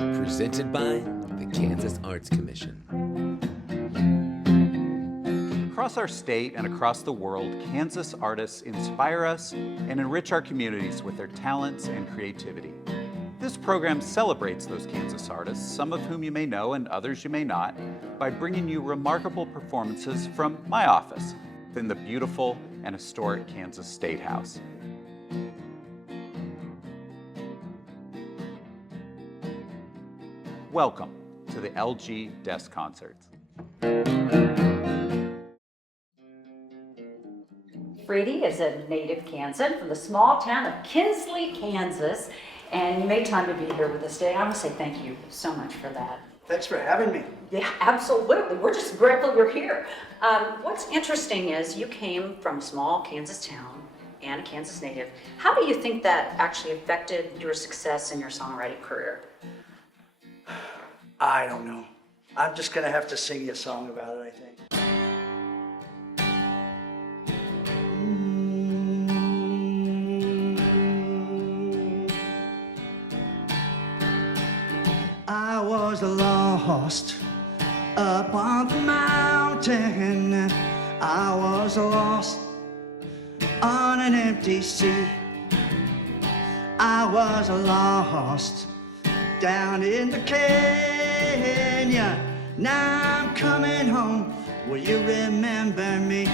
Presented by the Kansas Arts Commission. Across our state and across the world, Kansas artists inspire us and enrich our communities with their talents and creativity. This program celebrates those Kansas artists, some of whom you may know and others you may not, by bringing you remarkable performances from my office in the beautiful and historic Kansas State House. Welcome to the LG Desk Concerts. Freedy is a native Kansan from the small town of Kinsley, Kansas, and you made time to be here with us today. I want to say thank you so much for that. Thanks for having me. Yeah, absolutely. We're just grateful you're here. What's interesting is you came from a small Kansas town and a Kansas native. How do you think that actually affected your success in your songwriting career? I don't know. I'm just gonna have to sing you a song about it, I think. I was lost up on the mountain. I was lost on an empty sea. I was lost down in the canyon. Now I'm coming home. Will you remember me?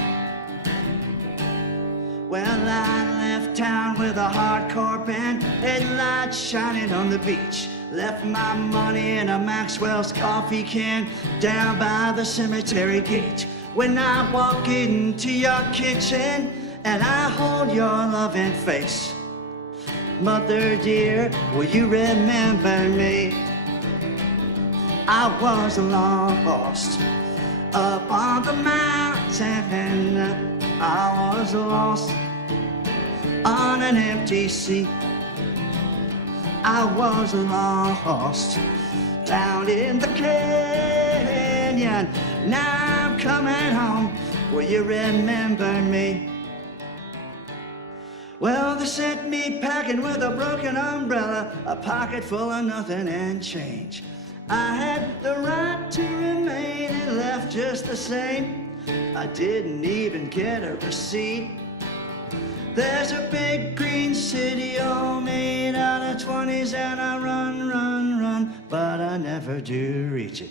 Well, I left town with a hardcore band, headlights shining on the beach. Left my money in a Maxwell's coffee can down by the cemetery gate. When I walk into your kitchen and I hold your loving face, Mother dear, will you remember me? I was lost up on the mountain. I was lost on an empty sea. I was lost down in the canyon. Now I'm coming home. Will you remember me? Well, they sent me packing with a broken umbrella, a pocket full of nothing and change. I had the right to remain and left just the same. I didn't even get a receipt. There's a big green city all made out of 20s and I run, run, run, but I never do reach it.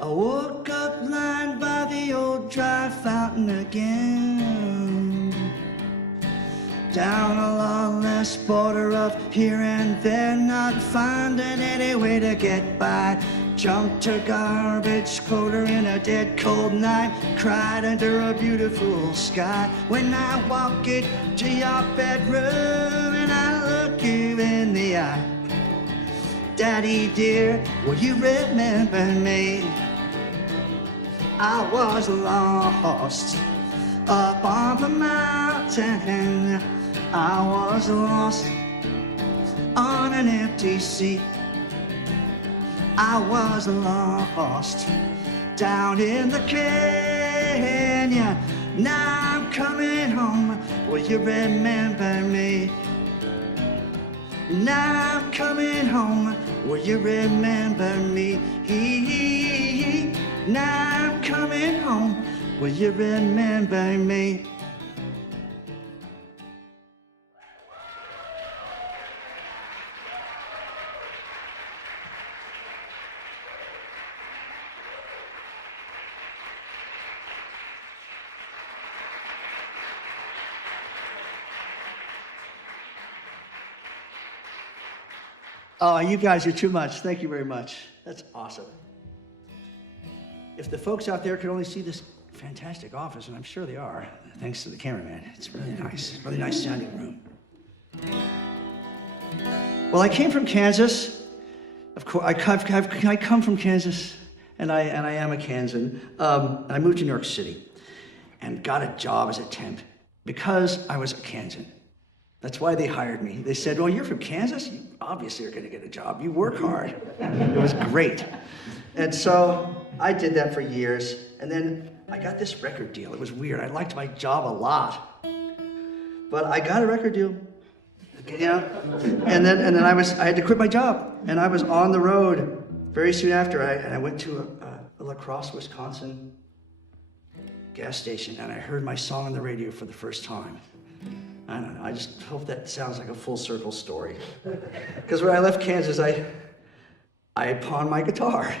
I woke up lined by the old dry fountain again. Down a lawless border of here and there, not finding any way to get by. Jumped a garbage quoter in a dead cold night, cried under a beautiful sky. When I walk into your bedroom and I look you in the eye, Daddy dear, will you remember me? I was lost up on the mountain. I was lost on an empty sea. I was lost down in the canyon. Now I'm coming home. Will you remember me? Now I'm coming home. Will you remember me? Now I'm coming home. Will you remember me? Oh, you guys are too much. Thank you very much. That's awesome. If the folks out there could only see this fantastic office, and I'm sure they are, thanks to the cameraman. It's really nice sounding room. Well, I came from Kansas. Of course, I come from Kansas, and I am a Kansan. I moved to New York City and got a job as a temp because I was a Kansan. That's why they hired me. They said, well, you're from Kansas? You obviously are gonna get a job. You work hard. It was great. And so I did that for years. And then I got this record deal. It was weird. I liked my job a lot. But I got a record deal you know? And then I had to quit my job, and I was on the road very soon after. I went to a La Crosse, Wisconsin gas station, and I heard my song on the radio for the first time. I don't know, I just hope that sounds like a full circle story. Because when I left Kansas, I pawned my guitar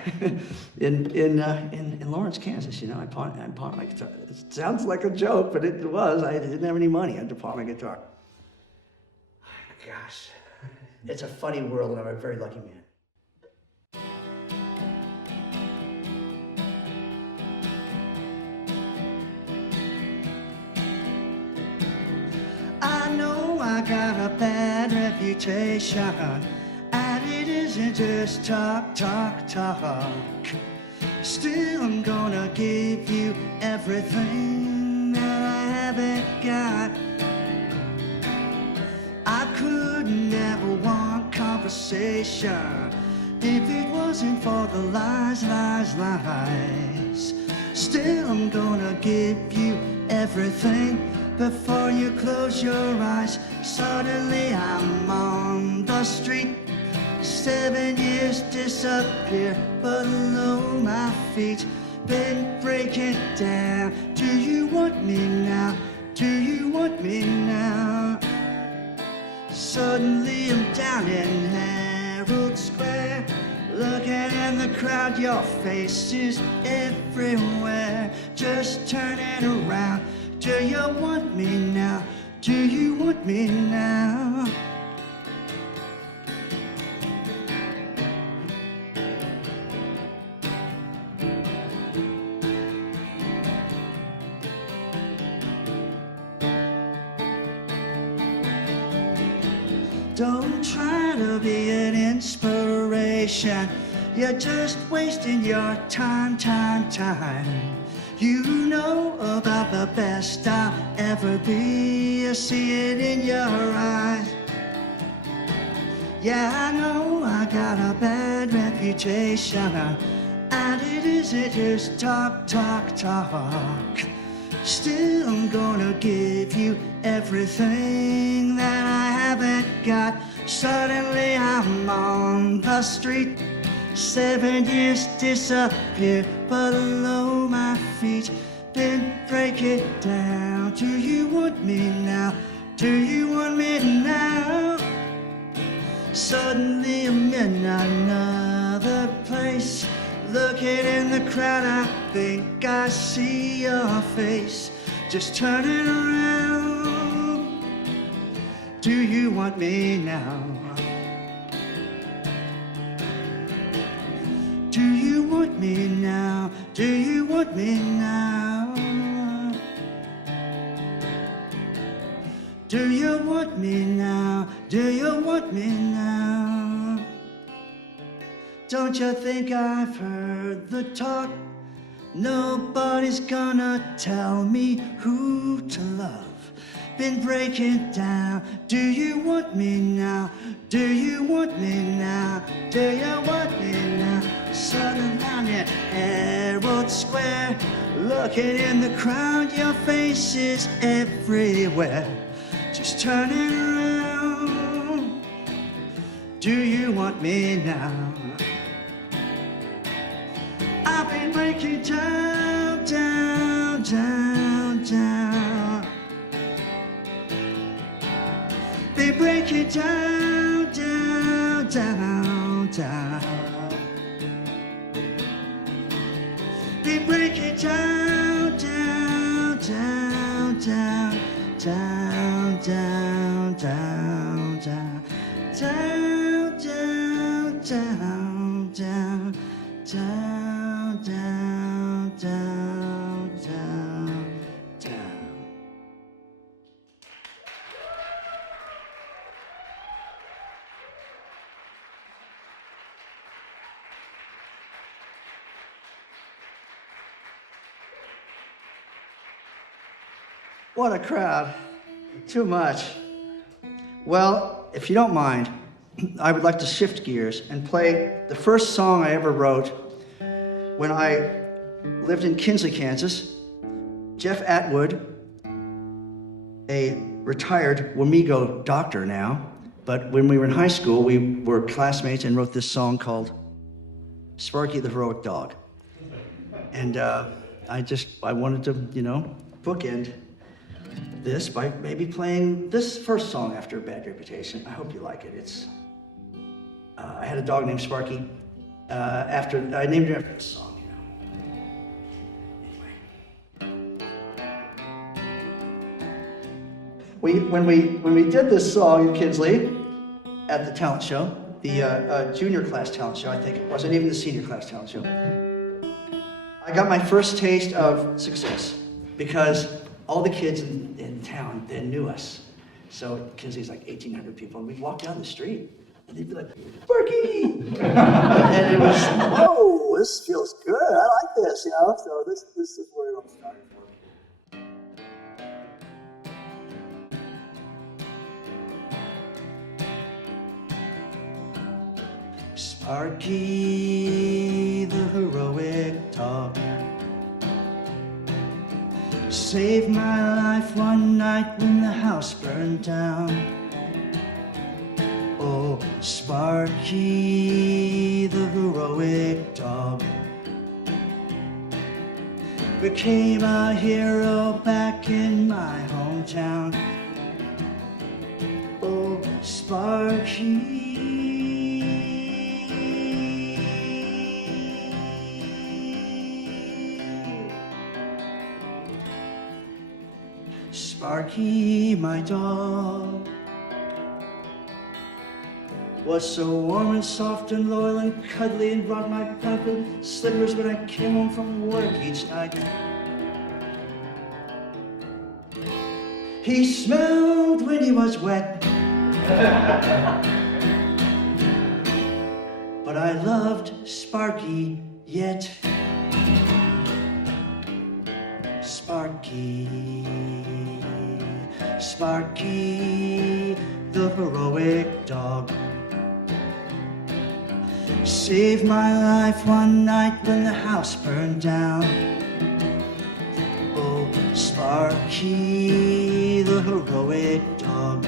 in Lawrence, Kansas. You know, I pawned my guitar. It sounds like a joke, but it was. I didn't have any money. I had to pawn my guitar. Gosh, it's a funny world, and I'm a very lucky man. I know I got a bad reputation, and it isn't just talk. Still, I'm gonna give you everything that I haven't got. I could never want conversation if it wasn't for the lies. Still, I'm gonna give you everything before you close your eyes. Suddenly I'm on the street, 7 years disappear below my feet. Been breaking down. Do you want me now? Do you want me now? Suddenly I'm down in Herald Square, looking in the crowd, your face is everywhere. Just turning around. Do you want me now? Do you want me now? Don't try to be an inspiration. You're just wasting your time. You know about the best I'll ever be. I see it in your eyes. Yeah, I know I got a bad reputation, and it isn't just talk. Still, I'm gonna give you everything that I haven't got. Suddenly I'm on the street, 7 years disappear below my feet. Then break it down. Do you want me now? Do you want me now? Suddenly I'm in another place, looking in the crowd, I think I see your face. Just turning around. Do you want me now? Do you want me now? Do you want me now? Do you want me now? Do you want me now? Don't you think I've heard the talk? Nobody's gonna tell me who to love. Been breaking down. Do you want me now? Do you want me now? Do you want me now? Suddenly I'm in Herald Square, looking in the crowd, your face is everywhere. Just turning around. Do you want me now? I've been breaking down. Been breaking down. Been breaking down. What a crowd. Too much. Well, if you don't mind, I would like to shift gears and play the first song I ever wrote when I lived in Kinsley, Kansas. Jeff Atwood, a retired Wamego doctor now, But when we were in high school, we were classmates and wrote this song called Sparky the Heroic Dog. And I wanted to, bookend this by maybe playing this first song after Bad Reputation. I hope you like it. I had a dog named Sparky. I named him after this song. When we did this song in Kinsley at the talent show, the junior class talent show, I think it wasn't even the senior class talent show, I got my first taste of success because all the kids in town then knew us. So Kinsley's like 1,800 people, and we'd walk down the street and they'd be like, Sparky! And it was, whoa, this feels good. I like this, So this is where it all started for me. Sparky, the heroic dog, saved my life one night when the house burned down. Oh, Sparky, the heroic dog, became a hero back in my hometown. Oh, Sparky. Sparky, my dog, was so warm and soft and loyal and cuddly and brought my purple slippers when I came home from work each night. He smelled when he was wet, but I loved Sparky yet. Sparky, Sparky, the heroic dog, saved my life one night when the house burned down. Oh, Sparky, the heroic dog,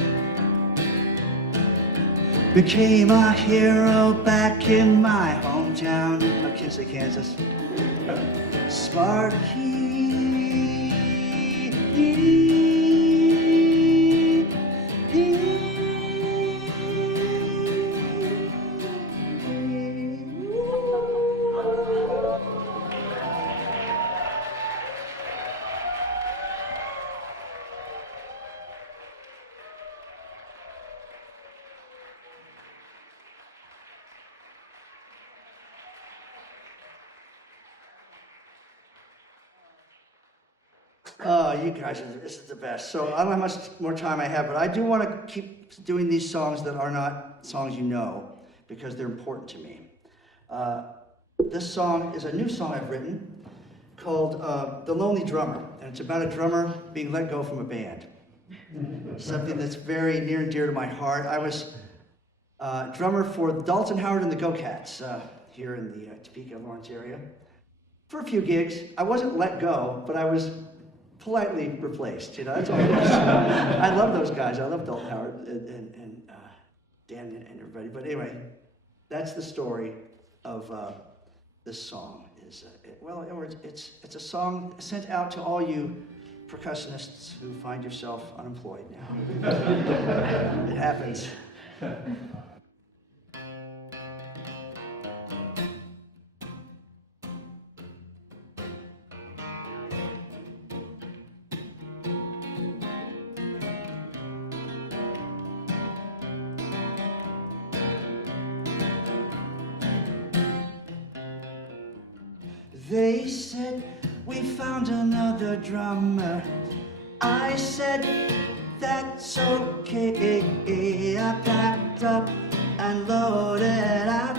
became a hero back in my hometown of Kinsley, Kansas. Sparky. Oh, you guys, this is the best. So I don't know how much more time I have, but I do want to keep doing these songs that are not songs you know, because they're important to me. This song is a new song I've written called The Lonely Drummer, and it's about a drummer being let go from a band. Something that's very near and dear to my heart. I was drummer for Dalton Howard and the Go-Cats here in the Topeka, Lawrence area for a few gigs. I wasn't let go, but I was politely replaced, that's all it was. I love those guys. I love Dalton Howard and Dan and everybody. But anyway, that's the story of this song. It's a song sent out to all you percussionists who find yourself unemployed now. It happens. They said, we found another drummer. I said, that's okay. I packed up and loaded up.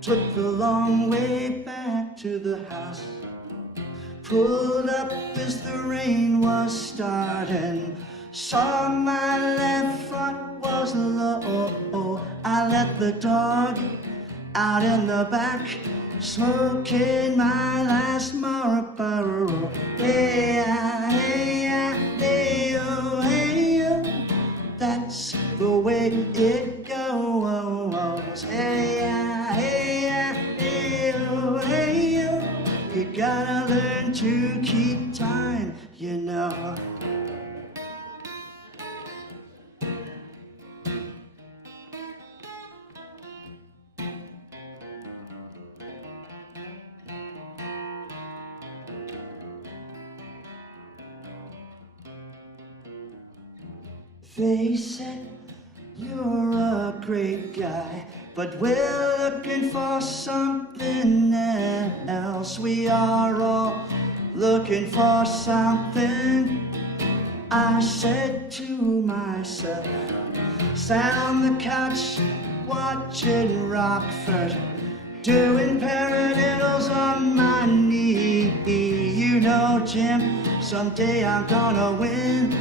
Took the long way back to the house. Pulled up as the rain was starting. Saw my left front was low. I let the dog out in the back, smoking my last Marlboro. Hey-ya, hey-ya, hey-yo, hey-yo. That's the way way it goes. Hey, yeah, hey, yeah, hey, oh, hey, oh. You gotta learn to keep time, you know. They said you're a great guy, but we're looking for something else. We are all looking for something. I said to myself, sat on the couch watching Rockford, doing paradiddles on my knee. You know, Jim, someday I'm gonna win.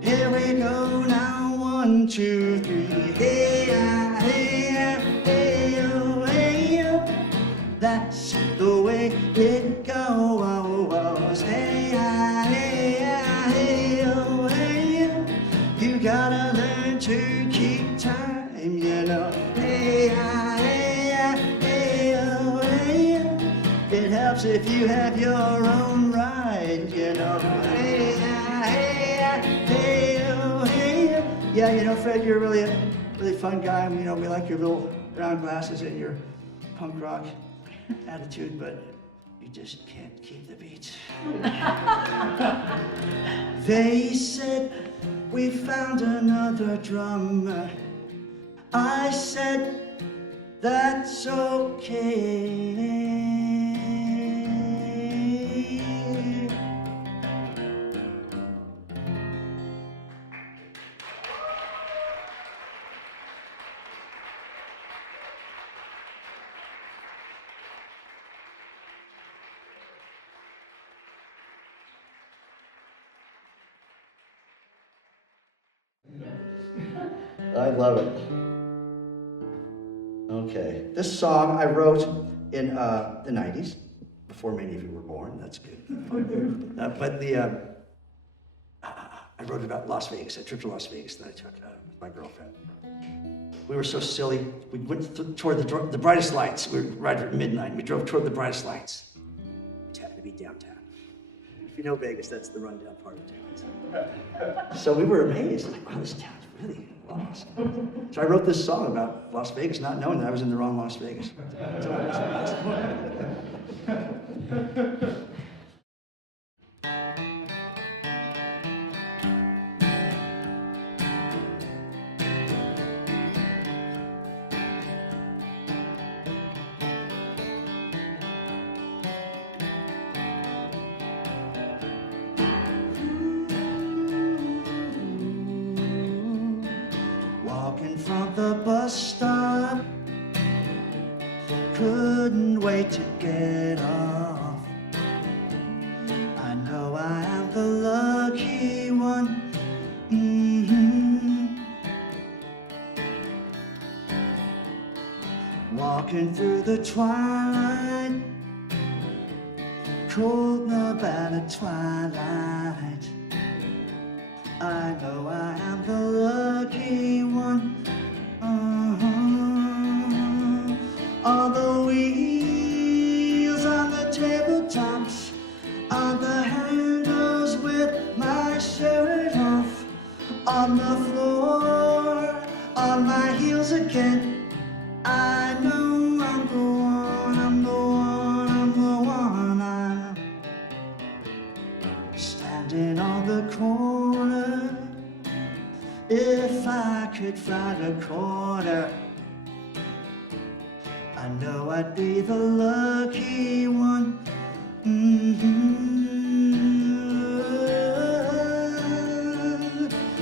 Here we go now, 1, 2, 3. Hey, hey, hey, oh, hey, oh. That's the way it goes. Hey, hey, hey, oh, hey, oh. You gotta learn to keep time, you know. Hey, hey, hey, oh, hey, oh. It helps if you have your own ride, you know. Hey, hey, oh, hey. Yeah, you know, Fred, you're really a really fun guy. You know, we like your little round glasses and your punk rock attitude, but you just can't keep the beats. They said we found another drummer. I said that's okay. I love it. Okay, this song I wrote in the 90s, before many of you were born. That's good. I wrote about Las Vegas, a trip to Las Vegas that I took with my girlfriend. We were so silly. We went toward the brightest lights. We were right at midnight. We drove toward the brightest lights, which happened to be downtown. If you know Vegas, that's the rundown part of town. So we were amazed. Like, wow, this town's really lost. So I wrote this song about Las Vegas, not knowing that I was in the wrong Las Vegas. Walking from the bus stop, couldn't wait to get off. I know I am the lucky one. Walking through the twilight, cold Nevada twilight. I know I am the lucky one. All the wheels on the tabletops, on the handles with my shirt off, on the floor, on my heels again. I know I'm the one, I'm the one, I'm the one. I'm standing on the corner. If I could find a corner, I know I'd be the lucky one.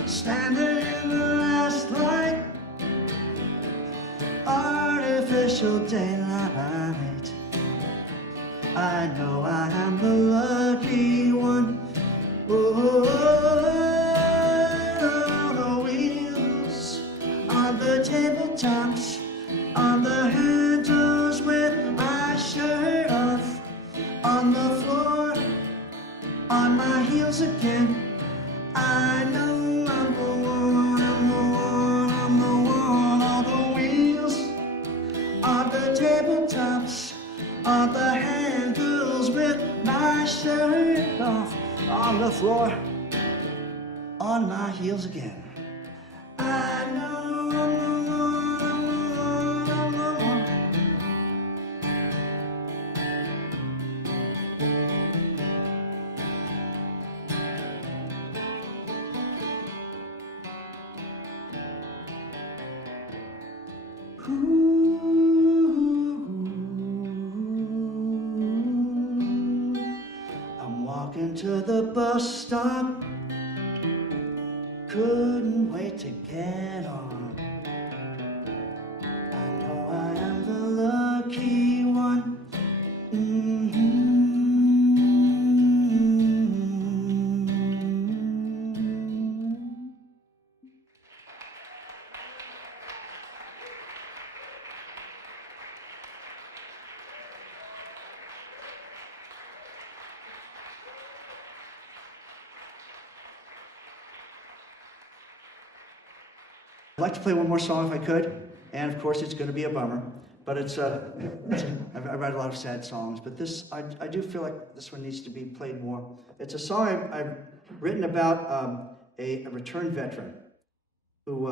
Standing in the last light, artificial daylight. I know I am the lucky one. The wheels on the tabletops, on the handles with my shirt off, on the floor, on my heels again. I know I'm the one, I'm the one, tabletops on the handles with my shirt off on the floor, on my heels again. I know. I'm walking to the bus stop, couldn't wait to get on. I know I am the lucky one. I'd like to play one more song if I could, and of course it's going to be a bummer, but I write a lot of sad songs, but this, I do feel like this one needs to be played more. It's a song I've written about a returned veteran who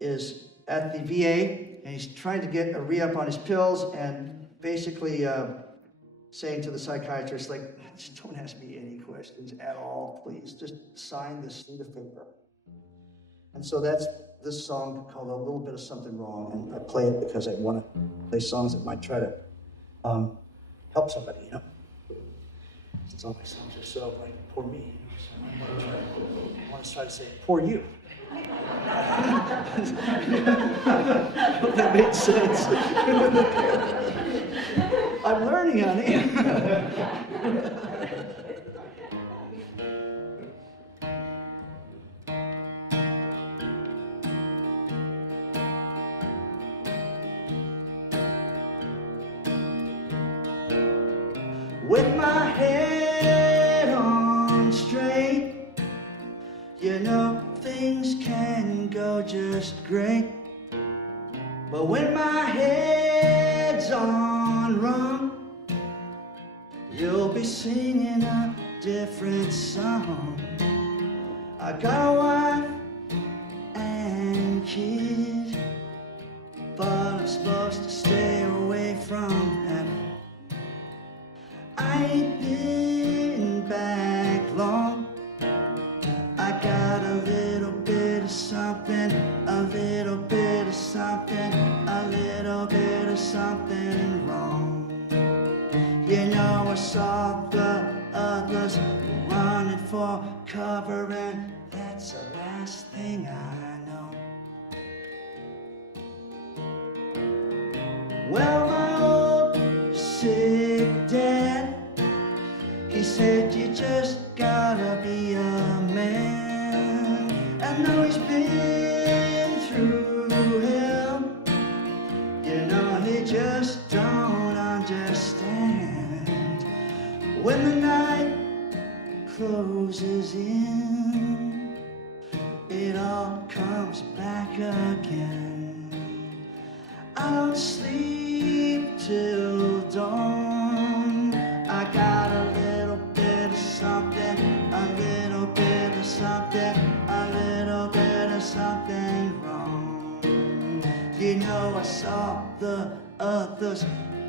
is at the VA, and he's trying to get a re-up on his pills, and basically saying to the psychiatrist, like, just don't ask me any questions at all, please, just sign this sheet of paper. And so that's this song called A Little Bit of Something Wrong, and I play it because I want to play songs that might try to help somebody, you know. Since all my songs are so like, poor me, you know, so I want to try to say, poor you. Hope that made sense. I'm learning, honey. With my head on straight, you know things can go just great. But when my head's on wrong, you'll be singing a different song. I got a wife and kid, but I'm supposed to stay away from them. I ain't been back long. I got a little bit of something, a little bit of something, a little bit of something wrong. You know I saw the others running for cover, and that's the last thing I know. Well, my old sick dad, he said you just gotta be a man. And though he's been through hell, you know he just don't understand. When the night closes in, it all comes back again. I don't sleep till dawn. I got a little bit of something, a little bit of something, a little bit of something wrong. You know I saw the others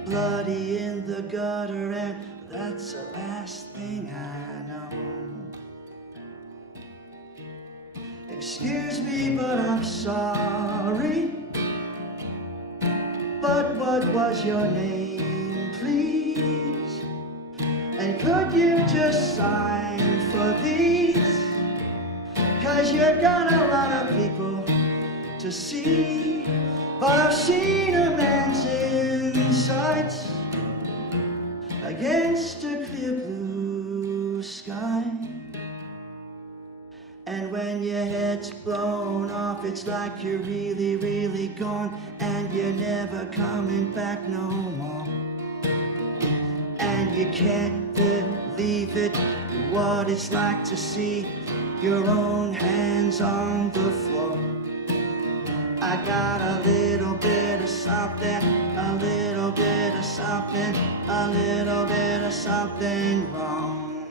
bloody in the gutter, and that's the last thing I know. Excuse me, but I'm sorry, but what was your name, please? And could you just sign for these? 'Cause you got a lot of people to see, but I've seen a man's insides against a clear blue sky. And when your head's blown off, it's like you're really, really gone, and you're never coming back no more. And you can't believe it, what it's like to see your own hands on the floor. I got a little bit of something, a little something, a little bit of something wrong.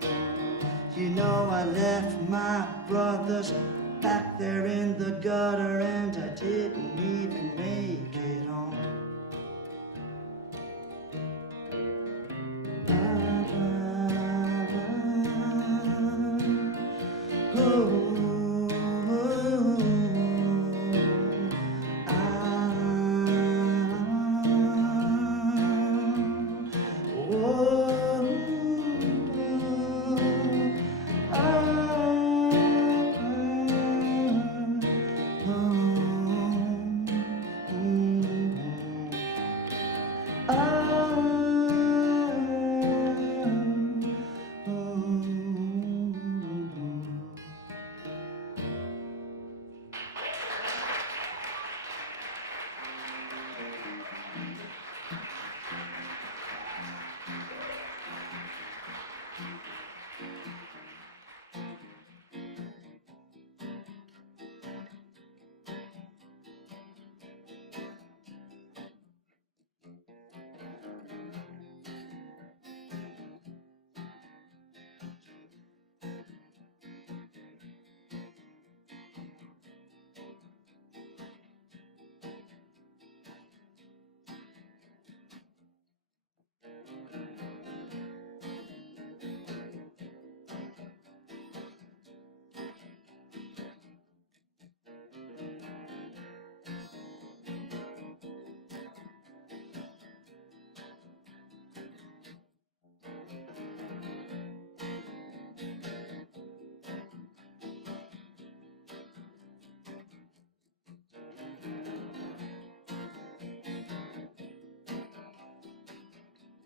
You know I left my brothers back there in the gutter and I didn't even make